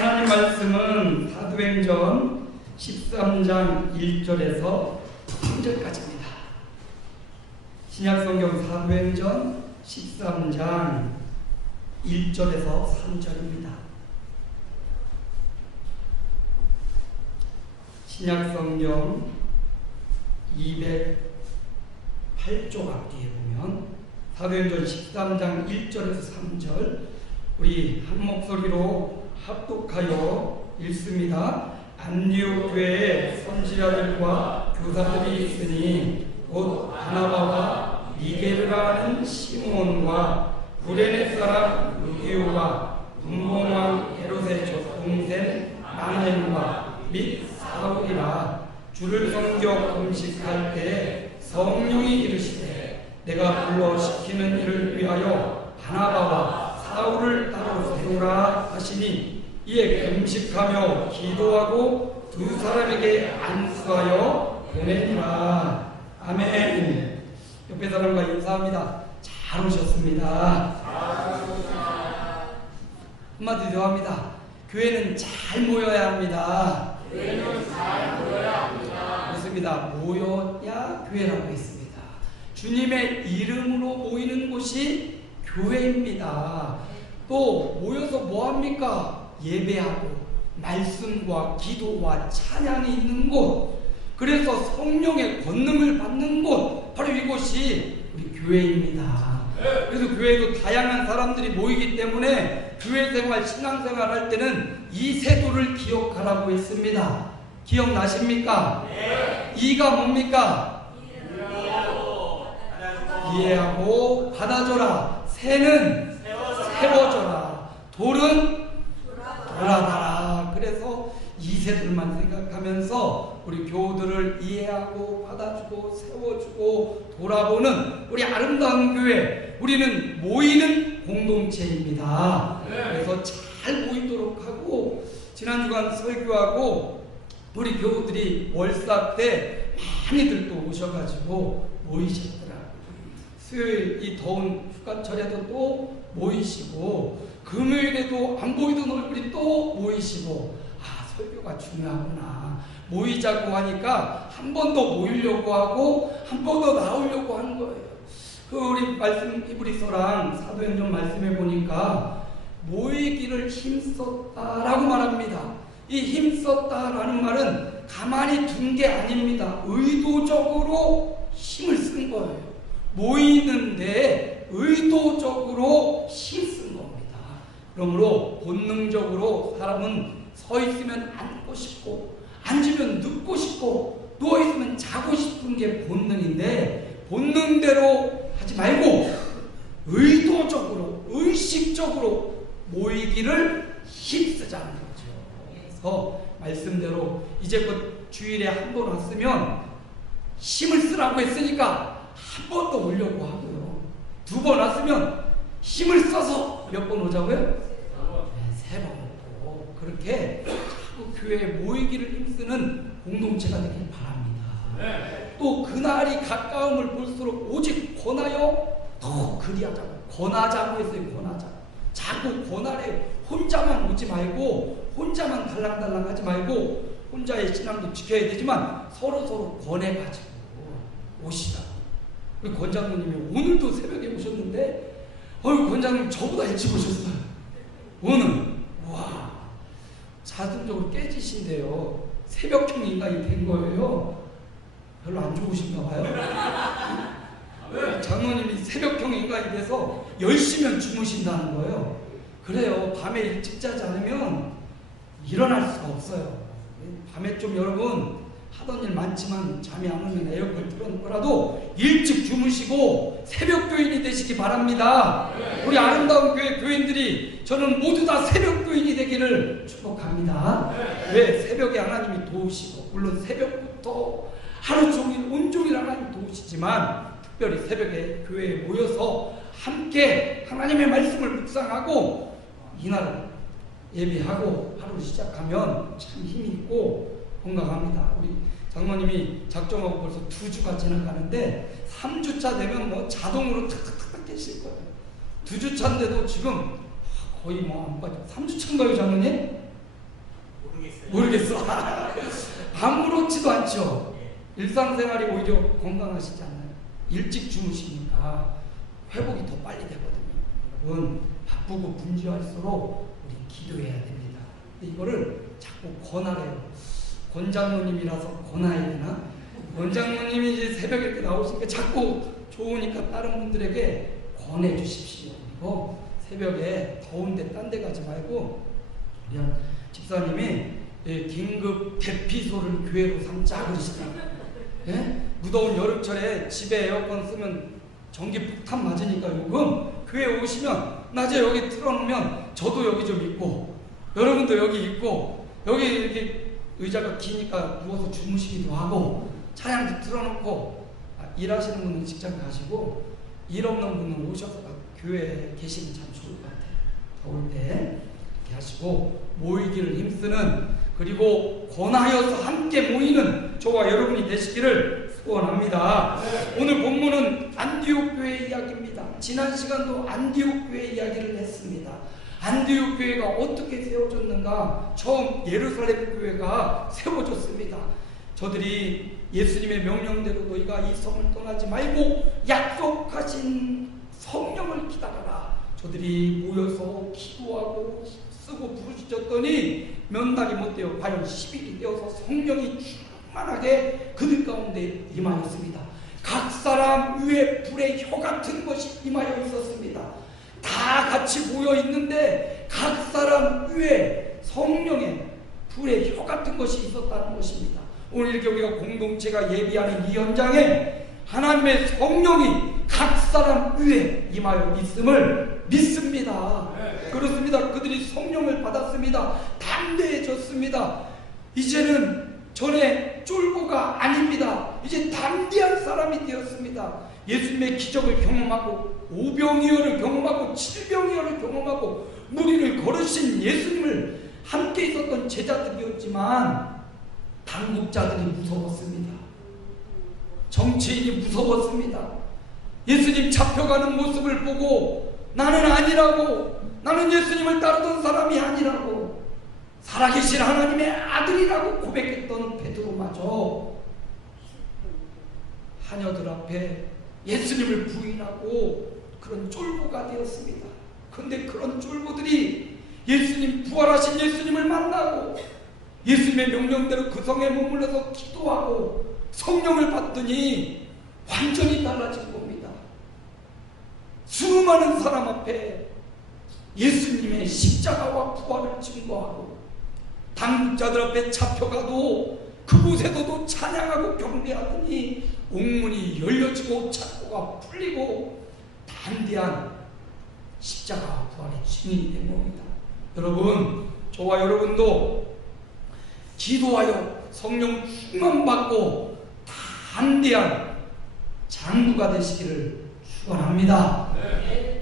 하나님 말씀은 사도행전 13장 1절에서 3절까지입니다. 신약성경 사도행전 13장 1절에서 3절입니다. 신약성경 208쪽 앞뒤에 보면 사도행전 13장 1절에서 3절 우리 한 목소리로 합독하여 읽습니다. 안디옥 교회에 선지자들과 교사들이 있으니 곧 바나바와 니게르라는 시몬과 구레네 사람 루기오와 분봉왕 헤롯의 동생 마넬과 및 사울이라. 주를 섬겨 금식할 때 성령이 이르시되 내가 불러 시키는 일을 위하여 바나바와 사울을 따로 세우라 하시니 이에 금식하며 기도하고 두 사람에게 안수하여 보내니라. 아멘. 옆에 사람과 인사합니다. 잘 오셨습니다. 한마디 더 합니다. 교회는 잘 모여야 합니다. 교회는 잘 모여야 합니다. 그렇습니다. 모여야 교회라고 했습니다. 주님의 이름으로 모이는 곳이 교회입니다. 또 모여서 뭐합니까? 예배하고 말씀과 기도와 찬양이 있는 곳, 그래서 성령의 권능을 받는 곳, 바로 이곳이 우리 교회입니다. 그래서 교회도 다양한 사람들이 모이기 때문에 교회 생활, 신앙생활 할 때는 이 세도를 기억하라고 했습니다. 기억나십니까? 네. 이가 뭡니까? 이해하고 받아줘라. 새는 세워줘라. 돌은 돌아가라. 그래서 이 세들만 생각하면서 우리 교우들을 이해하고 받아주고 세워주고 돌아보는 우리 아름다운 교회, 우리는 모이는 공동체입니다. 그래서 잘 모이도록 하고, 지난주간 설교하고 우리 교우들이 월사 때 많이들 또 오셔가지고 모이셨더라고요. 수요일 이 더운 휴가철에도 또 모이시고, 금요일에도 안 보이던 얼굴이 또 모이시고, 설교가 중요하구나. 모이자고 하니까 한 번 더 모이려고 하고 한 번 더 나오려고 하는 거예요. 우리 말씀 히브리서랑 사도행전 말씀해 보니까 모이기를 힘썼다라고 말합니다. 이 힘썼다라는 말은 가만히 둔 게 아닙니다. 의도적으로 힘을 쓴 거예요. 모이는데 의도적으로 힘쓴 겁니다. 그러므로 본능적으로 사람은 서 있으면 앉고 싶고, 앉으면 눕고 싶고, 누워 있으면 자고 싶은 게 본능인데, 본능대로 하지 말고 의도적으로, 의식적으로 모이기를 힘쓰자는 거죠. 그래서 말씀대로 이제껏 주일에 한 번 왔으면 힘을 쓰라고 했으니까 한 번 더 오려고 하고요. 두 번 왔으면 힘을 써서 몇 번 오자고요? 세 번. 그렇게 자꾸 교회에 모이기를 힘쓰는 공동체가 되길 바랍니다. 또 그날이 가까움을 볼수록 오직 권하여 더 그리하자고, 권하자고 했어요. 권하자고. 자꾸 권하래. 혼자만 오지 말고, 혼자만 달랑달랑 하지 말고, 혼자의 신앙도 지켜야 되지만 서로 권해가지고 오시다. 우리 권장로님이 오늘도 새벽에 오셨는데, 권장님 저보다 일찍 오셨어요. 오늘. 와, 자동적으로 깨지신데요. 새벽형 인간이 된 거예요. 별로 안 좋으신가 봐요. 장로님이 새벽형 인간이 돼서 10시면 주무신다는 거예요. 그래요. 밤에 일찍 자지 않으면 일어날 수가 없어요. 밤에 좀 여러분 하던 일 많지만 잠이 안 오면 에어컨 틀어놓고라도 일찍 주무시고 새벽 교인이 되시기 바랍니다. 우리 아름다운 교회 교인들이 저는 모두 다 새벽 교인이 되기를 축복합니다. 왜? 새벽에 하나님이 도우시고, 물론 새벽부터 하루 종일 온종일 하나님 도우시지만 특별히 새벽에 교회에 모여서 함께 하나님의 말씀을 묵상하고 이날을 예배하고 하루를 시작하면 참 힘이 있고 건강합니다. 우리 장모님이 작정하고 벌써 2주가 지나가는데 3주차 되면 뭐 자동으로 탁탁탁 되실 거예요. 2주차인데도 지금 거의 뭐 안 빠져. 3주차인가요, 장모님? 모르겠어요. 아무렇지도 않죠. 일상생활이 오히려 건강하시지 않나요? 일찍 주무시니까 회복이 더 빨리 되거든요. 여러분, 바쁘고 분주할수록 우리 기도해야 됩니다. 이거를 자꾸 권하래요. 권장로님이라서 권해야 되나? 권장로님이 이제 새벽에 이렇게 나오시니까 자꾸 좋으니까 다른 분들에게 권해 주십시오. 그리고 새벽에 더운데 딴 데 가지 말고 우리 한 집사님이 긴급 대피소를 교회로 삼자 그러시더라고요. 예? 무더운 여름철에 집에 에어컨 쓰면 전기 폭탄 맞으니까 요금 교회 오시면 낮에 여기 틀어놓으면 저도 여기 좀 있고 여러분도 여기 있고 여기 이렇게 의자가 기니까 누워서 주무시기도 하고 차량도 틀어놓고 일하시는 분은 직장 가시고 일 없는 분은 오셔서 교회에 계시면 참 좋을 것 같아요. 더울 때 이렇게 하시고 모이기를 힘쓰는 그리고 권하여서 함께 모이는 저와 여러분이 되시기를 소원합니다. 오늘 본문은 안디옥 교회 이야기입니다. 지난 시간도 안디옥 교회 이야기를 했습니다. 안디옥 교회가 어떻게 세워졌는가? 처음 예루살렘 교회가 세워졌습니다. 저들이 예수님의 명령대로 너희가 이 성을 떠나지 말고 약속하신 성령을 기다려라. 저들이 모여서 기도하고 쓰고 부르짖었더니 몇 날이 못 되어 과연 10일이 되어서 성령이 충만하게 그들 가운데 임하였습니다. 각 사람 위에 불의 혀 같은 것이 임하여 있었습니다. 다 같이 모여 있는데 각 사람 위에 성령의 불의 혀 같은 것이 있었다는 것입니다. 오늘 이렇게 우리가 공동체가 예비하는 이 현장에 하나님의 성령이 각 사람 위에 임하여 있음을 믿습니다. 그렇습니다. 그들이 성령을 받았습니다. 담대해졌습니다. 이제는 전에 쫄보가 아닙니다. 이제 담대한 사람이 되었습니다. 예수님의 기적을 경험하고 오병이어를 경험하고 칠병이어를 경험하고 무리를 걸으신 예수님을 함께 있었던 제자들이었지만 당국자들이 무서웠습니다. 정치인이 무서웠습니다. 예수님 잡혀가는 모습을 보고 나는 아니라고, 나는 예수님을 따르던 사람이 아니라고, 살아계신 하나님의 아들이라고 고백했던 베드로마저 하녀들 앞에 예수님을 부인하고 그런 쫄보가 되었습니다. 그런데 그런 쫄보들이 예수님, 부활하신 예수님을 만나고 예수님의 명령대로 그 성에 머물러서 기도하고 성령을 받더니 완전히 달라진 겁니다. 수많은 사람 앞에 예수님의 십자가와 부활을 증거하고 당국자들 앞에 잡혀가도 그곳에서도 찬양하고 경배하더니 옥문이 열려지고 창고가 풀리고 담대한 십자가와 부활의 증인이 된 겁니다. 여러분, 저와 여러분도 기도하여 성령 충만받고 담대한 장구가 되시기를 축원합니다.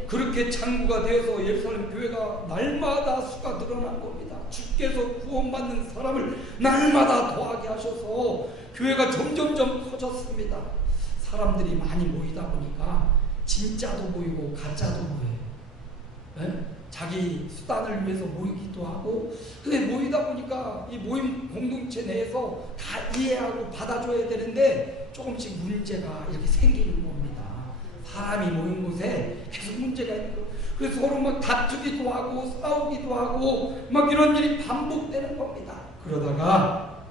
그렇게 장구가 되어서 예루살렘 교회가 날마다 수가 늘어난 겁니다. 주께서 구원받는 사람을 날마다 더하게 하셔서 교회가 점점점 커졌습니다. 사람들이 많이 모이다 보니까 진짜도 모이고 가짜도 모여요. 네? 자기 수단을 위해서 모이기도 하고, 근데 모이다 보니까 이 모임 공동체 내에서 다 이해하고 받아줘야 되는데 조금씩 문제가 이렇게 생기는 겁니다. 사람이 모인 곳에 계속 문제가 있는 거예요. 그래서 서로 막 다투기도 하고 싸우기도 하고 막 이런 일이 반복되는 겁니다. 그러다가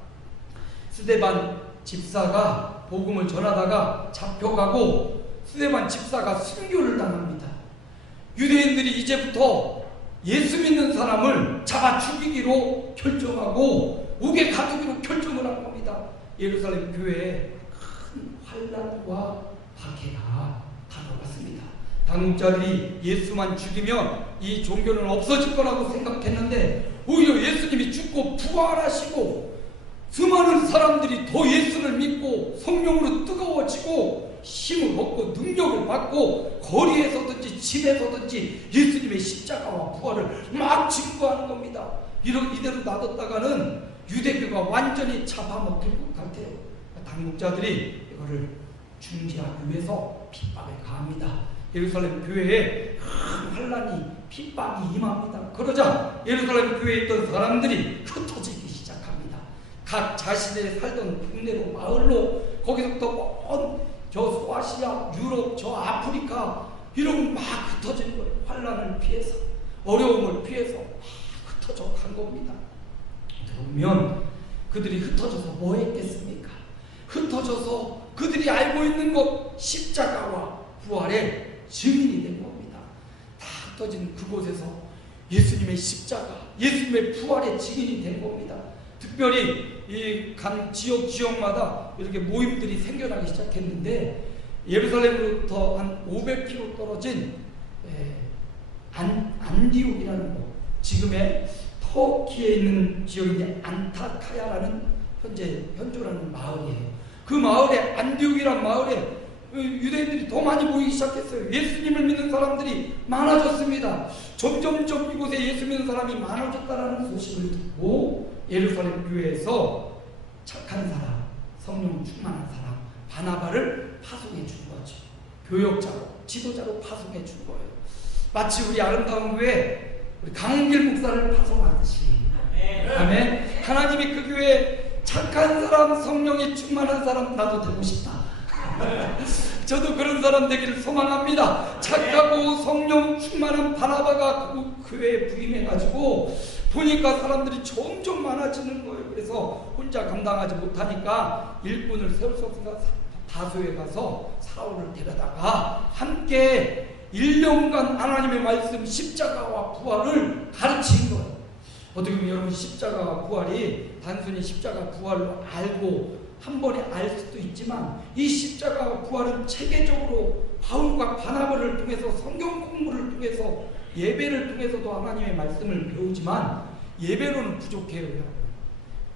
스데반 집사가 복음을 전하다가 잡혀가고 스데반 집사가 순교를 당합니다. 유대인들이 이제부터 예수 믿는 사람을 잡아 죽이기로 결정하고 옥에 가두기로 결정을 한 겁니다. 예루살렘 교회에 큰 환란과 박해가 다가왔습니다. 당국자들이 예수만 죽이면 이 종교는 없어질 거라고 생각했는데 오히려 예수님이 죽고 부활하시고 수많은 사람들이 더 예수를 믿고 성령으로 뜨거워지고 힘을 얻고 능력을 받고 거리에서든지 집에서든지 예수님의 십자가와 부활을 막 증거하는 겁니다. 이대로 놔뒀다가는 유대교가 완전히 잡아먹힐 것 같아요. 당국자들이 이거를 중지하기 위해서 핍박을 가합니다. 예루살렘 교회에 큰 환란이 핍박이 임합니다. 그러자 예루살렘 교회에 있던 사람들이 흩어지기 시작합니다. 각 자신의 살던 동네로 마을로 거기서부터 먼저 소아시아, 유럽, 저 아프리카 이런 막 흩어진 거예요. 환란을 피해서 어려움을 피해서 막 흩어져 간 겁니다. 그러면 그들이 흩어져서 뭐 했겠습니까? 흩어져서 그들이 알고 있는 것 십자가와 부활의 증인이 된 겁니다. 다 흩어진 그곳에서 예수님의 십자가, 예수님의 부활의 증인이 된 겁니다. 특별히 이 간 지역마다 이렇게 모임들이 생겨나기 시작했는데 예루살렘으로부터 한 500km 떨어진 안디옥이라는 곳, 지금의 터키에 있는 지역인데 안타카야라는 현조라는 마을이에요. 그 마을에 안디옥이라는 마을에 유대인들이 더 많이 모이기 시작했어요. 예수님을 믿는 사람들이 많아졌습니다. 점점점 이곳에 예수 믿는 사람이 많아졌다는 소식을 듣고 예루살렘 교회에서 착한 사람, 성령 충만한 사람 바나바를 파송해 준 거죠. 교역자로, 지도자로 파송해 준 거예요. 마치 우리 아름다운 교회 우리 강은길 목사를 파송하듯이. 아멘. 하나님이 그 교회에 착한 사람, 성령이 충만한 사람 나도 되고 싶다. 저도 그런 사람 되기를 소망합니다. 착하고 성령 충만한 바나바가 그 교회에 부임해가지고 보니까 사람들이 점점 많아지는 거예요. 그래서 혼자 감당하지 못하니까 일꾼을 세울 수 없으니까 다소에 가서 사울을 데려다가 함께 1년간 하나님의 말씀 십자가와 부활을 가르친 거예요. 어떻게 보면 여러분 십자가와 부활이 단순히 십자가 부활로 알고 한 번에 알 수도 있지만 이 십자가와 부활은 체계적으로 바울과 바나바를 통해서 성경 공부를 통해서 예배를 통해서도 하나님의 말씀을 배우지만 예배로는 부족해요.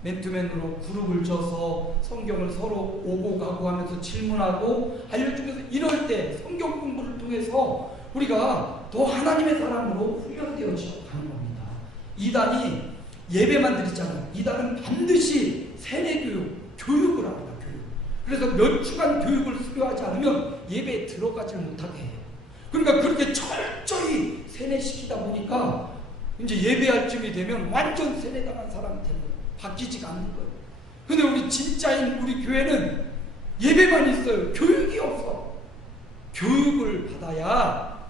맨투맨으로 그룹을 져서 성경을 서로 오고 가고 하면서 질문하고 알려주면서 이럴 때 성경 공부를 통해서 우리가 더 하나님의 사람으로 훈련되어져 가는 겁니다. 이단이 예배만 드리잖아요. 이단은 반드시 세뇌교육을 합니다. 그래서 몇 주간 교육을 수료하지 않으면 예배에 들어가지 못하게 해요. 그러니까 그렇게 철저히 세뇌시키다 보니까 이제 예배할 쯤이 되면 완전 세뇌당한 사람이 되는 거예요. 바뀌지가 않는 거예요. 근데 우리 진짜인 우리 교회는 예배만 있어요. 교육이 없어. 교육을 받아야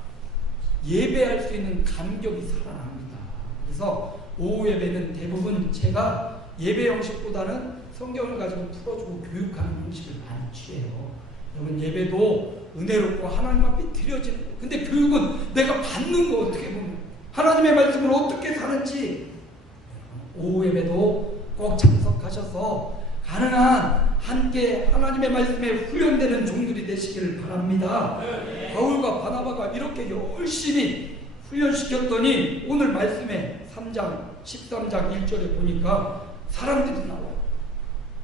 예배할 수 있는 감격이 살아납니다. 그래서 오후 예배는 대부분 제가 예배 형식보다는 성경을 가지고 풀어주고 교육하는 형식을 많이 취해요. 여러분 예배도 은혜롭고 하나님 앞에 드려지는 거예요. 근데 교육은 내가 받는 거 어떻게 보면 하나님의 말씀을 어떻게 사는지 오후 예배도 꼭 참석하셔서 가능한 함께 하나님의 말씀에 훈련되는 종들이 되시기를 바랍니다. 바울과 바나바가 이렇게 열심히 훈련시켰더니 오늘 말씀에 3장 13장 1절에 보니까 사람들이 나와요.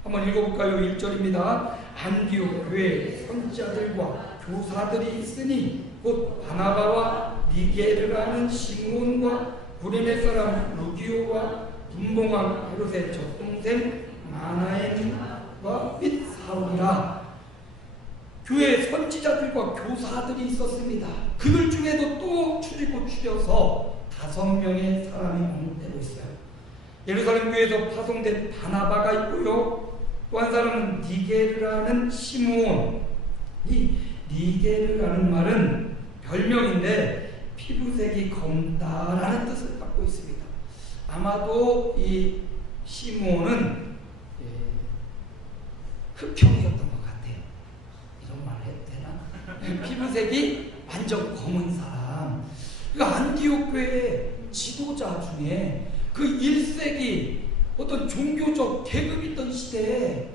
한번 읽어볼까요? 1절입니다. 안디옥 교회에 선지자들과 교사들이 있으니 곧 바나바와 니게르라는 시몬과 구레네 사람 루기오와 분봉왕 헤롯의 젖동생 마나엔과 및 사울이라. 교회에 선지자들과 교사들이 있었습니다. 그들 중에도 또 줄여서 5명의 사람이 언급되고 있어요. 예루살렘 교회에서 파송된 바나바가 있고요. 또 한 사람은 니게르라는 시므온. 이 니게르라는 말은 별명인데 피부색이 검다라는 뜻을 갖고 있습니다. 아마도 이 시므온은 흑형이었던 것 같아요. 이런 말 해도 되나? 피부색이 완전 검은 사람. 그러니까 안디옥 교회의 지도자 중에 그 1세기 어떤 종교적 계급이 있던 시대에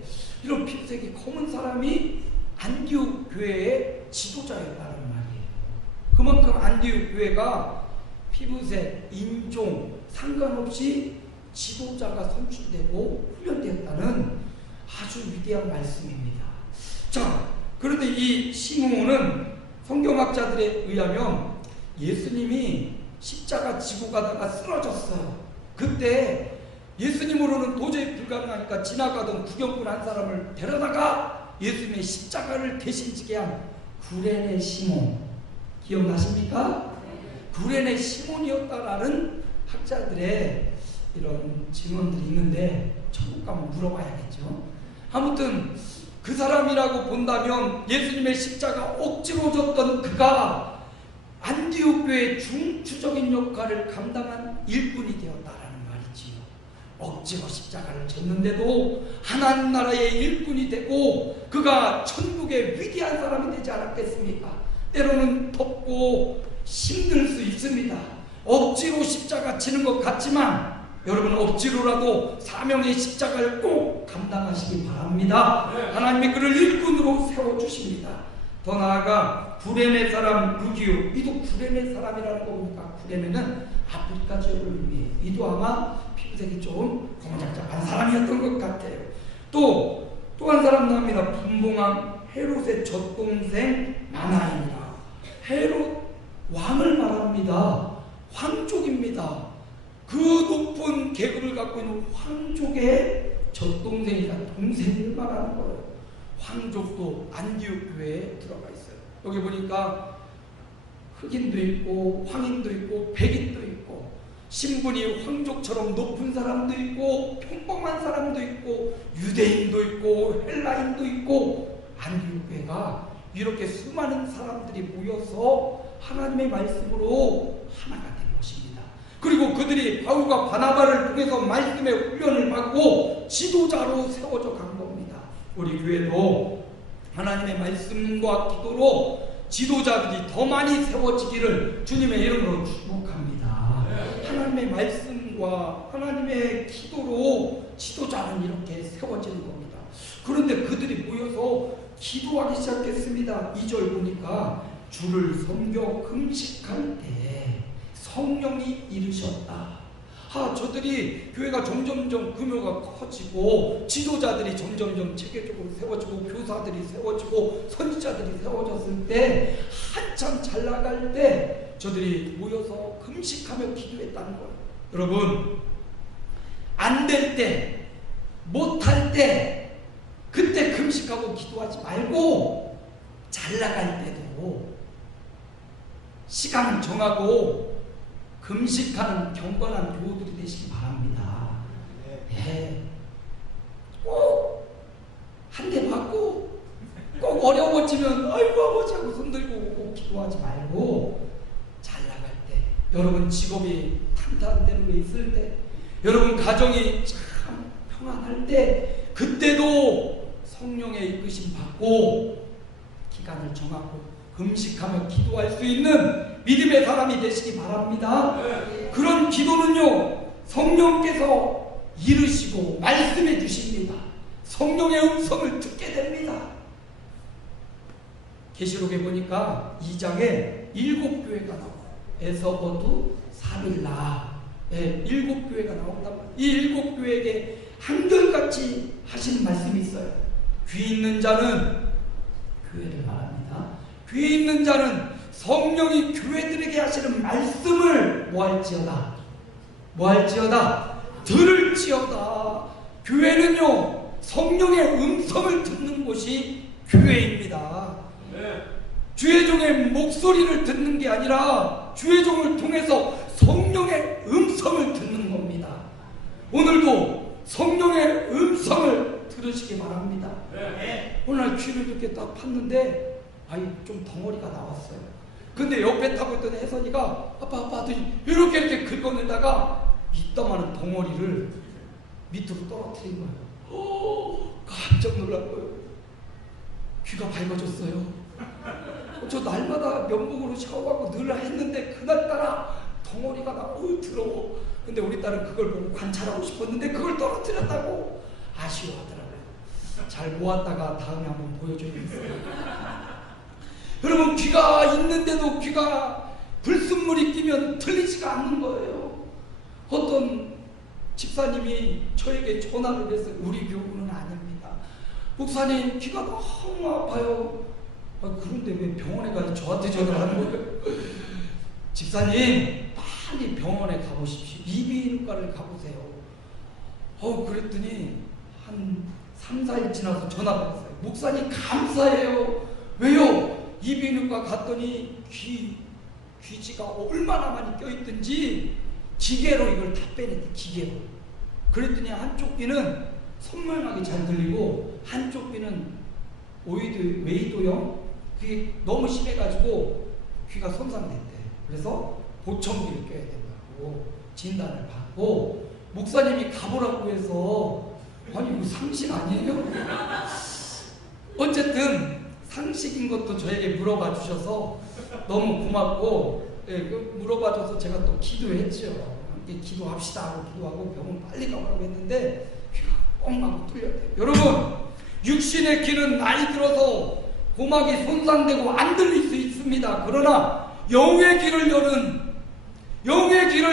이런 피부색이 검은 사람이 안디옥 교회의 지도자였다는 말이에요. 그만큼 안디옥 교회가 피부색, 인종 상관없이 지도자가 선출되고 훈련되었다는 아주 위대한 말씀입니다. 자, 그런데 이 시므온은 성경학자들에 의하면 예수님이 십자가 지고 가다가 쓰러졌어요. 그때 예수님으로는 도저히 불가능하니까 지나가던 구경꾼 한 사람을 데려다가 예수님의 십자가를 대신 지게 한 구레네 시몬, 기억나십니까? 구레네 시몬이었다라는 학자들의 이런 증언들이 있는데 천국 가면 물어봐야겠죠. 아무튼 그 사람이라고 본다면 예수님의 십자가 억지로 졌던 그가 안디옥 교회의 중추적인 역할을 감당한 일꾼이 되었다라는 말이지요. 억지로 십자가를 졌는데도 하나님 나라의 일꾼이 되고 그가 천국의 위대한 사람이 되지 않았겠습니까? 때로는 덥고 힘들 수 있습니다. 억지로 십자가 지는 것 같지만 여러분 억지로라도 사명의 십자가를 꼭 감당하시기 바랍니다. 하나님이 그를 일꾼으로 세워주십니다. 더 나아가 구레네 사람 루디오, 이도 구레네 사람이라는 거 보니까 구레네는 아프리카 지역을 의미해요. 이도 아마 피부색이 좀 검작작한 사람이었던 것 같아요. 또 한 사람 나옵니다. 분봉왕 헤롯의 젖동생 마나입니다. 헤롯 왕을 말합니다. 황족입니다. 그 높은 계급을 갖고 있는 황족의 젖동생이라 동생을 말하는 거예요. 황족도 안디옥 교회에 들어가 있어요. 여기 보니까 흑인도 있고 황인도 있고 백인도 있고 신분이 황족처럼 높은 사람도 있고 평범한 사람도 있고 유대인도 있고 헬라인도 있고 안디옥 교회가 이렇게 수많은 사람들이 모여서 하나님의 말씀으로 하나가 된 것입니다. 그리고 그들이 바울과 바나바를 통해서 말씀의 훈련을 받고 지도자로 세워져 간 겁니다. 우리 교회도 하나님의 말씀과 기도로 지도자들이 더 많이 세워지기를 주님의 이름으로 축복합니다. 하나님의 말씀과 하나님의 기도로 지도자는 이렇게 세워지는 겁니다. 그런데 그들이 모여서 기도하기 시작했습니다. 2절 보니까 주를 섬겨 금식할 때 성령이 이르셨다. 저들이 교회가 점점점 규모가 커지고 지도자들이 점점점 체계적으로 세워지고 교사들이 세워지고 선지자들이 세워졌을 때 한참 잘 나갈 때 저들이 모여서 금식하며 기도했다는 거예요. 여러분 안 될 때, 못할 때 그때 금식하고 기도하지 말고 잘 나갈 때도 시간을 정하고 금식하는 경건한 교우들이 되시기 바랍니다. 네. 꼭 한 대 맞고 꼭 어려워지면 아이고 아버지 하고 손들고 꼭 기도하지 말고 잘 나갈 때, 여러분 직업이 탄탄대로 있을 때, 여러분 가정이 참 평안할 때, 그때도 성령의 이끄심 받고 기간을 정하고 금식하며 기도할 수 있는 믿음의 사람이 되시기 바랍니다. 그런 기도는요, 성령께서 이르시고 말씀해 주십니다. 성령의 음성을 듣게 됩니다. 계시록에 보니까 2장에 7교회가 나와요. 에서버두, 사빌라, 7교회가 나온단 말이에요. 이 7교회에게 한결같이 하신 말씀이 있어요. 귀 있는 자는 교회를 말합니다. 귀 있는 자는 성령이 교회들에게 하시는 말씀을 뭐할지어다? 들을지어다. 교회는요, 성령의 음성을 듣는 곳이 교회입니다. 주의 종의 목소리를 듣는 게 아니라 주의 종을 통해서 성령의 음성을 듣는 겁니다. 오늘도 성령의 음성을 들으시기 바랍니다. 오늘 귀를 이렇게 딱 팠는데 좀 덩어리가 나왔어요. 근데 옆에 타고 있던 혜선이가 아빠 하더니 이렇게 긁어내다가 이따만한 덩어리를 밑으로 떨어뜨린 거예요. 깜짝 놀란 거예요. 귀가 밝아졌어요. 저 날마다 면봉으로 샤워하고 늘 했는데 그날따라 덩어리가 더러워. 근데 우리 딸은 그걸 보고 관찰하고 싶었는데 그걸 떨어뜨렸다고 아쉬워하더라고요. 잘 모았다가 다음에 한번 보여줘야겠어요. 여러분, 귀가 있는데도 귀가 불순물이 끼면 들리지가 않는 거예요. 어떤 집사님이 저에게 전화를 했어요. 우리 교구는 아닙니다. 목사님, 귀가 너무 아파요. 그런데 왜 병원에 가서 저한테 전화를 하는 거예요? 집사님, 빨리 병원에 가보십시오. 이비인후과를 가보세요. 그랬더니 한 3, 4일 지나서 전화가 왔어요. 목사님, 감사해요. 왜요? 이비인후과 갔더니 귀지가 얼마나 많이 껴있든지 기계로 이걸 다 빼냈대. 기계로. 그랬더니 한쪽 귀는 선명하게 잘 들리고 한쪽 귀는 웨이도형 그게 너무 심해가지고 귀가 손상됐대. 그래서 보청기를 껴야 된다고 진단을 받고 목사님이 가보라고 해서 아니 이거 상식 아니에요? 어쨌든 상식인 것도 저에게 물어봐 주셔서 너무 고맙고 물어봐 줘서 제가 또 기도했죠. 기도합시다 하고 기도하고 병원 빨리 가보라고 했는데 귀가 뻥하고 뚫렸대요. 여러분 육신의 귀는 나이 들어서 고막이 손상되고 안 들릴 수 있습니다. 그러나 영의 귀를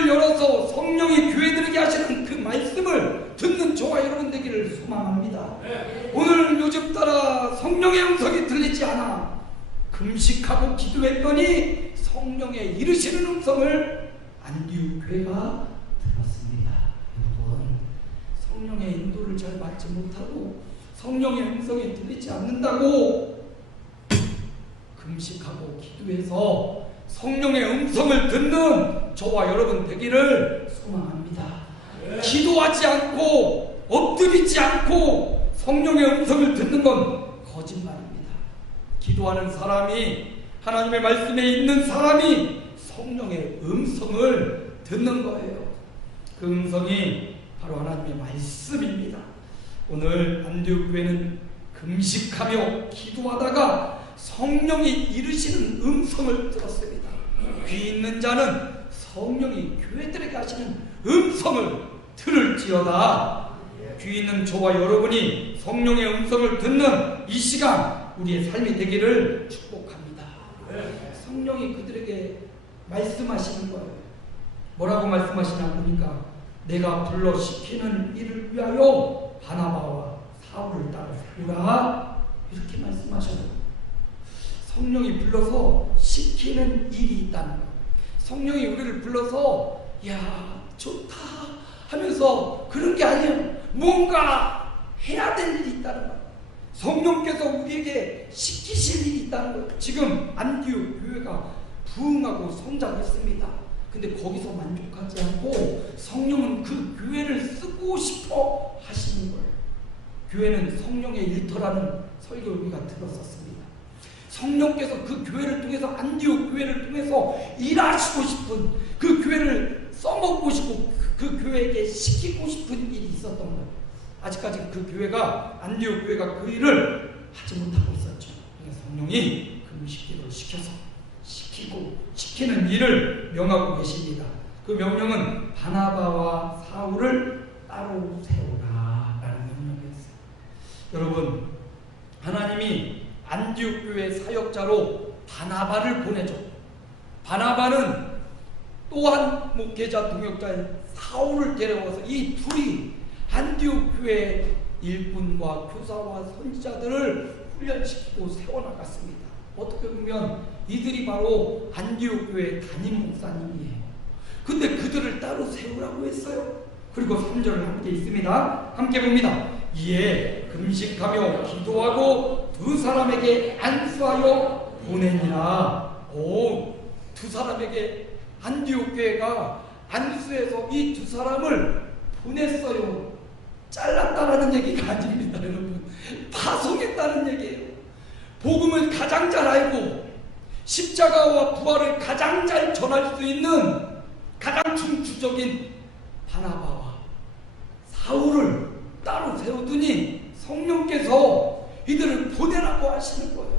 열어서 성령이 교회들에게 하시는 그 말씀을 듣는 저와 여러분 되기를 소망합니다. 오늘 요즘 따라 성령의 음성이 들리지 않아 금식하고 기도했더니 성령의 이르시는 음성을 안디옥 교회가 들었습니다. 여러분 성령의 인도를 잘 받지 못하고 성령의 음성이 들리지 않는다고 금식하고 기도해서 성령의 음성을 듣는 저와 여러분 되기를 소망합니다. 기도하지 않고 엎드리지 않고 성령의 음성을 듣는 건 거짓말입니다. 기도하는 사람이 하나님의 말씀에 있는 사람이 성령의 음성을 듣는 거예요. 그 음성이 바로 하나님의 말씀입니다. 오늘 안디옥 교회는 금식하며 기도하다가 성령이 이르시는 음성을 들었습니다. 귀 있는 자는 성령이 교회들에게 하시는 음성을 들을지어다. 귀 있는 저와 여러분이 성령의 음성을 듣는 이 시간 우리의 삶이 되기를 축복합니다. 성령이 그들에게 말씀하시는 거예요. 뭐라고 말씀하시나 보니까 내가 불러 시키는 일을 위하여 바나바와 사울을 따라 세우라 이렇게 말씀하셔요. 성령이 불러서 시키는 일이 있다는 거예요. 성령이 우리를 불러서 야 좋다 하면서 그런 게 아니에요. 뭔가 해야 될 일이 있다는 거예요. 성령께서 우리에게 시키실 일이 있다는 거예요. 지금 안디옥 교회가 부흥하고 성장했습니다. 근데 거기서 만족하지 않고 성령은 그 교회를 쓰고 싶어 하시는 거예요. 교회는 성령의 일터라는 설교를 우리가 들었었습니다. 성령께서 그 교회를 통해서 안디옥 교회를 통해서 일하시고 싶은 그 교회를 써먹고 싶고 그 교회에게 시키고 싶은 일이 있었던 거예요. 아직까지 그 교회가 안디옥 교회가 그 일을 하지 못하고 있었죠. 그래서 성령이 금식기도를 시켜서 시키는 일을 명하고 계십니다. 그 명령은 바나바와 사울을 따로 세우라 라는 명령이었어요. 여러분 하나님이 안디옥 교회 사역자로 바나바를 보내줘. 바나바는 또한 목회자 동역자인 사울을 데려와서 이 둘이 안디옥 교회 일꾼과 교사와 선지자들을 훈련시키고 세워나갔습니다. 어떻게 보면 이들이 바로 안디옥 교회 담임 목사님이에요. 근데 그들을 따로 세우라고 했어요. 그리고 3절을 함께 있습니다. 함께 봅니다. 이에 금식하며 기도하고 두 사람에게 안수하여 보내니라. 두 사람에게 안디옥 교회가 안수해서 이 두 사람을 보냈어요. 잘랐다라는 얘기가 아닙니다, 여러분. 파송했다는 얘기예요. 복음을 가장 잘 알고 십자가와 부활을 가장 잘 전할 수 있는 가장 중추적인 바나바와 사울을 따로 세우더니 성령께서 이들을 보내라고 하시는 거예요.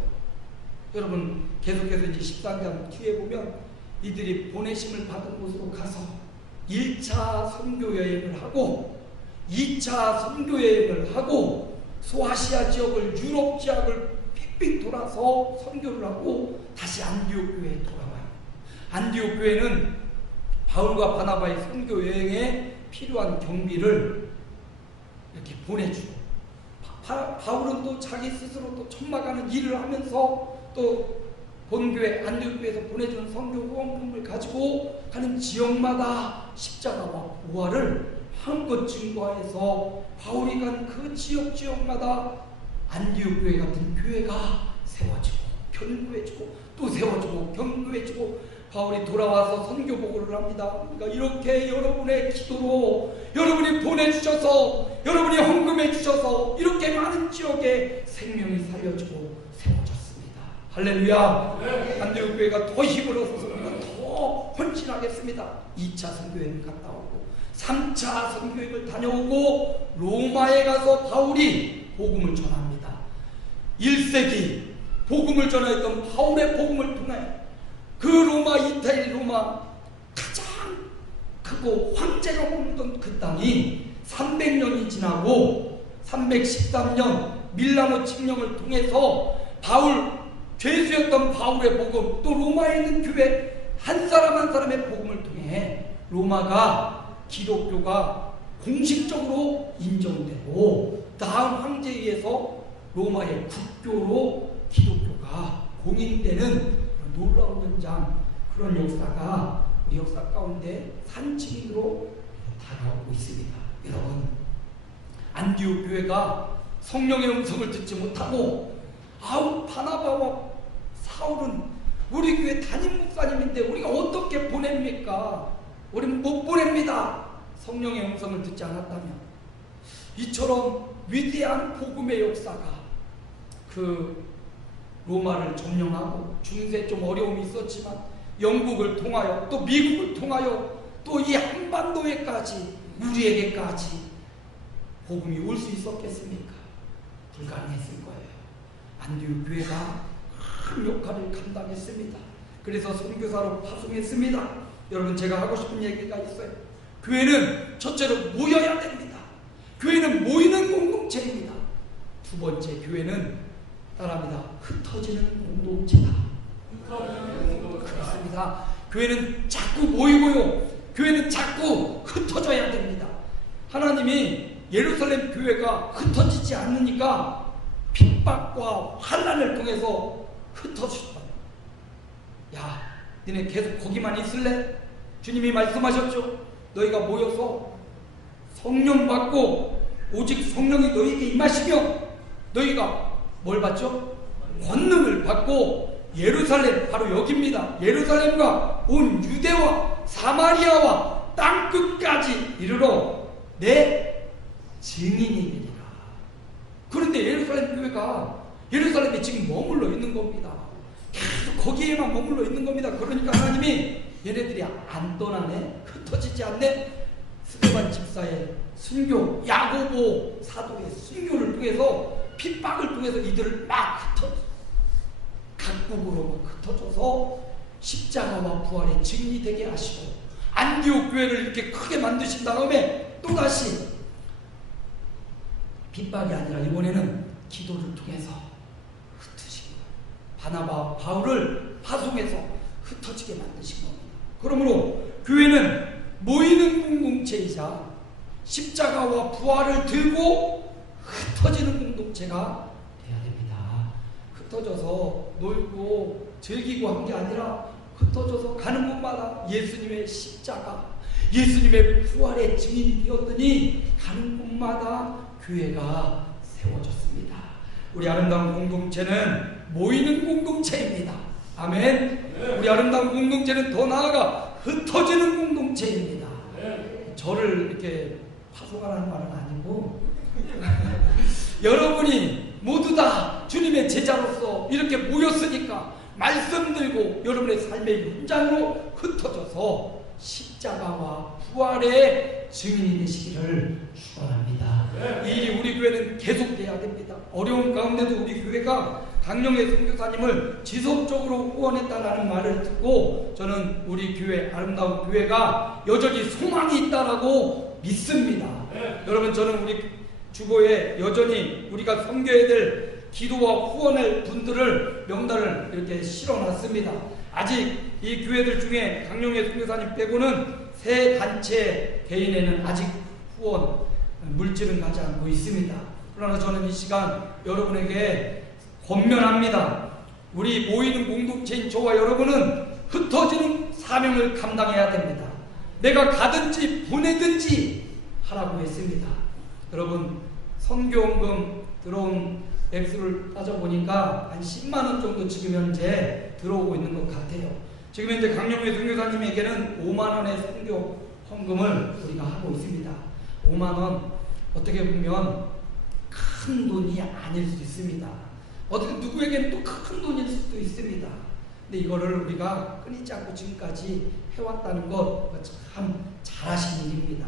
여러분 계속해서 이제 13장 뒤에 보면 이들이 보내심을 받은 곳으로 가서 1차 선교 여행을 하고 2차 선교 여행을 하고 소아시아 지역을 유럽 지역을 삑삑 돌아서 선교를 하고 다시 안디옥 교회에 돌아와요. 안디옥 교회는 바울과 바나바의 선교 여행에 필요한 경비를 이렇게 보내주고 바울은 또 자기 스스로 또 천막하는 일을 하면서 또 본교회 안디옥 교회에서 보내주는 선교 후원금을 가지고 가는 지역마다 십자가와 부활을 한껏 증거해서 바울이 간 그 지역마다 안디옥 교회 같은 교회가 세워지고 견고해지고 또 세워지고 견고해지고 바울이 돌아와서 선교 보고를 합니다. 그러니까 이렇게 여러분의 기도로 여러분이 보내주셔서 여러분이 헌금해 주셔서 이렇게 많은 지역에 생명이 살려지고 세워졌습니다. 할렐루야. 안디옥 교회가 더 힘을 얻어서 우리가 더 헌신하겠습니다. 2차 선교여행 갔다 오고 3차 선교여행을 다녀오고 로마에 가서 바울이 복음을 전합니다. 1세기 복음을 전하였던 바울의 복음을 통해 그 로마, 이태리 로마 가장 크고 황제가 머물던 그 땅이 300년이 지나고 313년 밀라노 칙령을 통해서 바울, 죄수였던 바울의 복음, 또 로마에 있는 교회 한 사람 한 사람의 복음을 통해 로마가 기독교가 공식적으로 인정되고 다음 황제에 의해서 로마의 국교로 기독교가 공인되는 놀라운 현장, 그런 역사가 우리 역사 가운데 산증인으로 다가오고 있습니다. 여러분, 안디옥 교회가 성령의 음성을 듣지 못하고 바나바와 사울은 우리 교회 담임 목사님인데 우리가 어떻게 보냅니까? 우리는 못 보냅니다. 성령의 음성을 듣지 않았다면. 이처럼 위대한 복음의 역사가 그 로마를 점령하고 중세 좀 어려움이 있었지만 영국을 통하여 또 미국을 통하여 또 이 한반도에까지 우리에게까지 복음이 올 수 있었겠습니까? 불가능했을 거예요. 안디옥 교회가 큰 역할을 감당했습니다. 그래서 선교사로 파송했습니다. 여러분, 제가 하고 싶은 얘기가 있어요. 교회는 첫째로 모여야 됩니다. 교회는 모이는 공동체입니다. 두 번째, 교회는 따라합니다. 흩어지는 공동체다. 그렇습니다. 교회는 자꾸 모이고요. 교회는 자꾸 흩어져야 됩니다. 하나님이 예루살렘 교회가 흩어지지 않으니까 핍박과 환난을 통해서 흩어졌다. 야, 너네 계속 거기만 있을래? 주님이 말씀하셨죠. 너희가 모여서 성령 받고 오직 성령이 너희에게 임하시며 너희가 뭘 받죠? 권능을 받고 예루살렘, 바로 여기입니다. 예루살렘과 온 유대와 사마리아와 땅끝까지 이르러 내 증인이 되리라. 그런데 예루살렘 교회가 예루살렘에 지금 머물러 있는 겁니다. 계속 거기에만 머물러 있는 겁니다. 그러니까 하나님이 얘네들이 안 떠나네, 흩어지지 않네. 스데반 집사의 순교, 야고보 사도의 순교를 통해서 핍박을 통해서 이들을 막 각국으로 막 흩어져서 십자가와 부활의 증인이 되게 하시고 안디옥 교회를 이렇게 크게 만드신 다음에 또다시 핍박이 아니라 이번에는 기도를 통해서 흩으신 거예요. 바나바, 바울을 파송해서 흩어지게 만드신 겁니다. 그러므로 교회는 모이는 공동체이자 십자가와 부활을 들고 흩어지는 공동체가 돼야 됩니다. 흩어져서 놀고 즐기고 한 게 아니라 흩어져서 가는 곳마다 예수님의 십자가, 예수님의 부활의 증인이 되었더니 가는 곳마다 교회가 세워졌습니다. 우리 아름다운 공동체는 모이는 공동체입니다. 아멘. 우리 아름다운 공동체는 더 나아가 흩어지는 공동체입니다. 저를 이렇게 파송하라는 말은 아니고 여러분이 모두 다 주님의 제자로서 이렇게 모였으니까 말씀 들고 여러분의 삶의 현장으로 흩어져서 십자가와 부활의 증인이 되시기를 축원합니다. 이 일이 우리 교회는 계속돼야 됩니다. 어려운 가운데도 우리 교회가 강령의 선교사님을 지속적으로 후원했다라는 말을 듣고 저는 우리 교회, 아름다운 교회가 여전히 소망이 있다라고 믿습니다. 여러분, 저는 우리 주보에 여전히 우리가 섬겨야 될 기도와 후원할 분들을 명단을 이렇게 실어놨습니다. 아직 이 교회들 중에 강령의 선교사님 빼고는 세 단체 개인에는 아직 후원 물질은 가지 않고 있습니다. 그러나 저는 이 시간 여러분에게 권면합니다. 우리 모이는 공동체인 저와 여러분은 흩어지는 사명을 감당해야 됩니다. 내가 가든지 보내든지 하라고 했습니다. 여러분, 선교원금 들어온 액수를 따져보니까 한 10만원 정도 지금 현재 들어오고 있는 것 같아요. 지금 현재 강영회 선교사님에게는 5만 원의 선교 헌금을 우리가 하고 있습니다. 5만 원 어떻게 보면 큰 돈이 아닐 수 있습니다. 어떻게 누구에게는 또 큰 돈일 수도 있습니다. 근데 이거를 우리가 끊이지 않고 지금까지 해왔다는 것 참 잘하신 일입니다.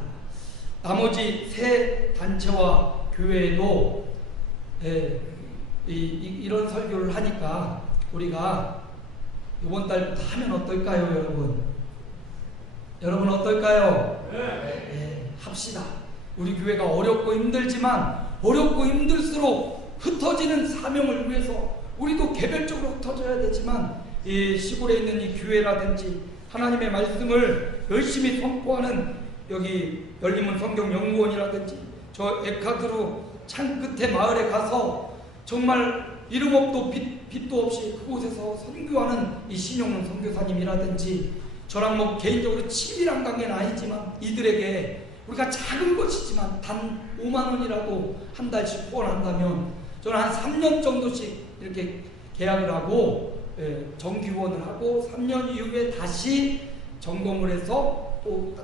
나머지 세 단체와 교회에도 이런 설교를 하니까 우리가 이번 달부터 하면 어떨까요, 여러분? 여러분 어떨까요? 네, 합시다. 우리 교회가 어렵고 힘들지만 어렵고 힘들수록 흩어지는 사명을 위해서 우리도 개별적으로 흩어져야 되지만 이 시골에 있는 이 교회라든지 하나님의 말씀을 열심히 선포하는 여기 열린문 성경연구원이라든지 저 에카드로 창 끝에 마을에 가서 정말 이름 없도 빛도 없이 그곳에서 선교하는 이 신용문 선교사님이라든지 저랑 뭐 개인적으로 친밀한 관계는 아니지만 이들에게 우리가 작은 것이지만 단 5만 원이라도 한 달씩 후원한다면 저는 한 3년 정도씩 이렇게 계약을 하고 정기후원을 하고 3년 이후에 다시 점검을 해서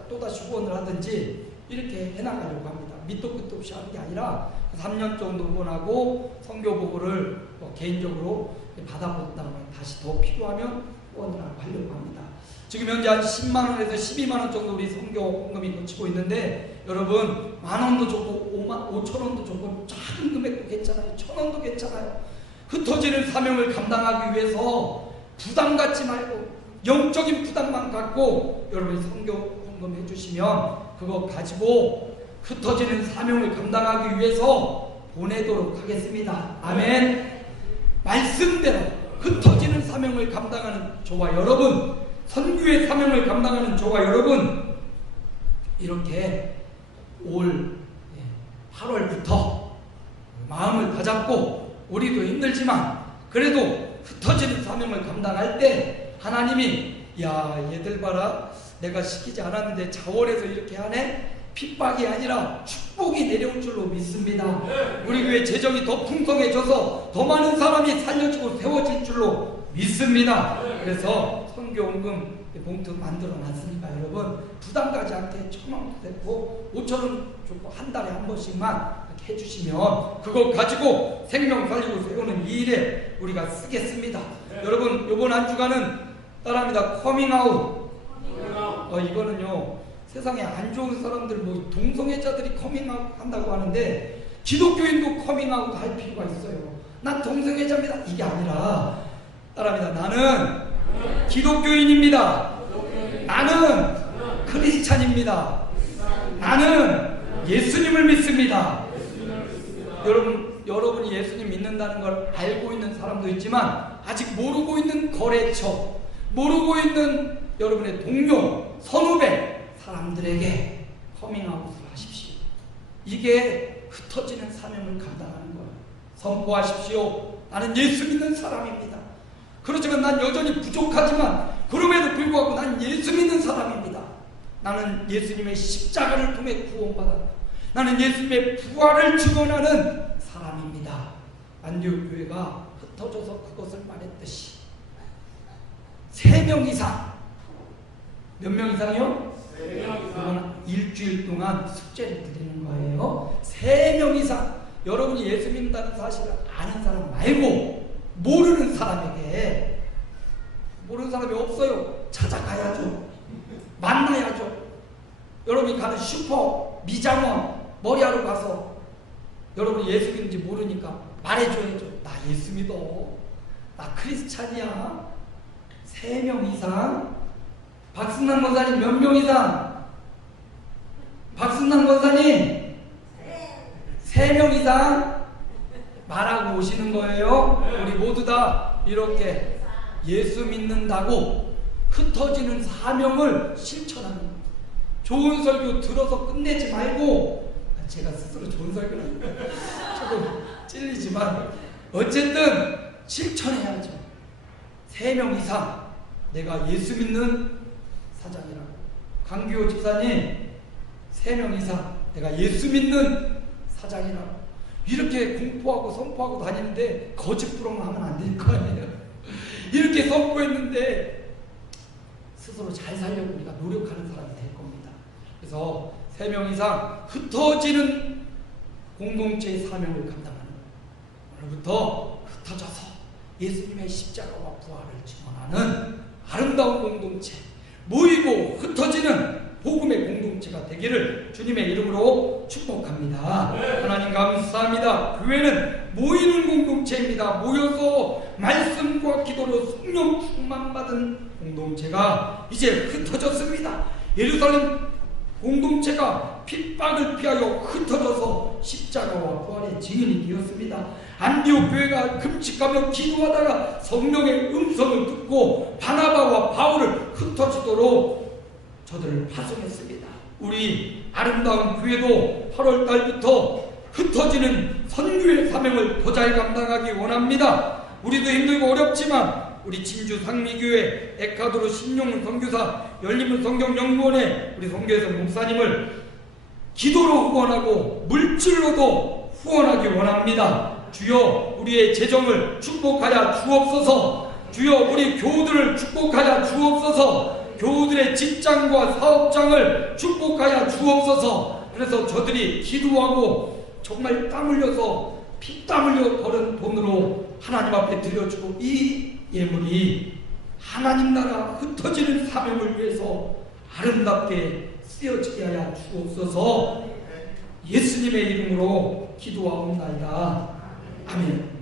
또다시 후원을 하든지 이렇게 해나가려고 합니다. 밑도 끝도 없이 하는 게 아니라 3년 정도 후원하고 선교보고를 개인적으로 받아본 다음에 다시 더 필요하면 후원을 하려고 합니다. 지금 현재 한 10만원에서 12만원 정도 우리 선교헌금이 놓치고 있는데 여러분 만원도 좋고 5천원도 좋고 작은 금액도 괜찮아요. 1,000원도 괜찮아요. 흩어지는 사명을 감당하기 위해서 부담 갖지 말고 영적인 부담만 갖고 여러분이 선교헌금 해주시면 그거 가지고 흩어지는 사명을 감당하기 위해서 보내도록 하겠습니다. 아멘. 말씀대로 흩어지는 사명을 감당하는 저와 여러분, 선교의 사명을 감당하는 저와 여러분, 이렇게 올 8월부터 마음을 다잡고 우리도 힘들지만 그래도 흩어지는 사명을 감당할 때 하나님이 야 얘들 봐라 내가 시키지 않았는데 자원해서 이렇게 하네. 핍박이 아니라 축복이 내려올 줄로 믿습니다. 우리 교회 재정이 더 풍성해져서 더 많은 사람이 살려지고 세워질 줄로 믿습니다. 그래서 선교헌금 봉투 만들어 놨으니까 여러분 부담 가지 않게 1,000원도 되고 5,000원 주고 한 달에 한 번씩만 이렇게 해주시면 그거 가지고 생명 살리고 세우는 이 일에 우리가 쓰겠습니다. 여러분 이번 한 주간은 따라합니다. 커밍아웃. 이거는요 세상에 안 좋은 사람들 뭐 동성애자들이 커밍아웃 한다고 하는데 기독교인도 커밍아웃 할 필요가 있어요. 난 동성애자입니다 이게 아니라 따라합니다. 나는 기독교인입니다. 나는 크리스찬입니다. 나는 예수님을 믿습니다. 여러분이 예수님 믿는다는 걸 알고 있는 사람도 있지만 아직 모르고 있는 거래처, 모르고 있는 여러분의 동료, 선후배 사람들에게 커밍아웃을 하십시오. 이게 흩어지는 사명을 감당하는 거예요. 선포하십시오. 나는 예수 믿는 사람입니다. 그렇지만 난 여전히 부족하지만 그럼에도 불구하고 난 예수 믿는 사람입니다. 나는 예수님의 십자가를 통해 구원받았고 나는 예수님의 부활을 증언하는 사람입니다. 안디옥 교회가 흩어져서 그것을 말했듯이 3명 이상 몇 명 이상이요? 3명 이상 일주일 동안 숙제를 드리는 거예요. 3명 이상 여러분이 예수 믿는다는 사실을 아는 사람 말고 모르는 사람에게 모르는 사람이 없어요. 찾아가야죠. 만나야죠. 여러분이 가는 슈퍼, 미장원, 머리하러 가서 여러분이 예수 믿는지 모르니까 말해줘야죠. 나 예수 믿어. 나 크리스찬이야. 3명 이상. 박승남 권사님 몇 명 이상? 박승남 권사님 3명 이상 말하고 오시는 거예요. 우리 모두 다 이렇게 예수 믿는다고 흩어지는 사명을 실천하는 거예요. 좋은 설교 들어서 끝내지 말고 제가 스스로 좋은 설교는 조금 찔리지만 어쨌든 실천해야죠. 3명 이상 내가 예수 믿는 사장이라고. 강규호 집사님 3명 이상 내가 예수 믿는 사장이라고. 이렇게 공포하고 선포하고 다니는데 거짓부렁 하면 안 될 거 아니에요. 이렇게 선포했는데 스스로 잘 살려고 우리가 노력하는 사람이 될 겁니다. 그래서 3명 이상 흩어지는 공동체의 사명을 감당하는 거예요. 오늘부터 흩어져서 예수님의 십자가와 부활을 증언하는 아름다운 공동체, 모이고 흩어지는 복음의 공동체가 되기를 주님의 이름으로 축복합니다. 하나님 감사합니다. 교회는 모이는 공동체입니다. 모여서 말씀과 기도로 성령 충만 받은 공동체가 이제 흩어졌습니다. 예루살렘 공동체가 핍박을 피하여 흩어져서 십자가와 부활의 증인이 되었습니다. 안디옥 교회가 금식하며 기도하다가 성령의 음성을 듣고 바나바와 바울을 흩어지도록 저들을 파송했습니다. 우리 아름다운 교회도 8월 달부터 흩어지는 선교의 사명을 더 잘 감당하기 원합니다. 우리도 힘들고 어렵지만 우리 진주 상미교회 에카도르 신용 선교사 열리문 성경연구원의 우리 선교에서 목사님을 기도로 후원하고 물질로도 후원하기 원합니다. 주여 우리의 재정을 축복하여 주옵소서. 주여 우리 교우들을 축복하여 주옵소서. 교우들의 직장과 사업장을 축복하여 주옵소서. 그래서 저들이 기도하고 정말 땀 흘려서 피땀 흘려 벌은 돈으로 하나님 앞에 드려주고 이 예물이 하나님 나라 흩어지는 사명을 위해서 아름답게 쓰여지게 하여 주옵소서. 예수님의 이름으로 기도하옵나이다. 아멘.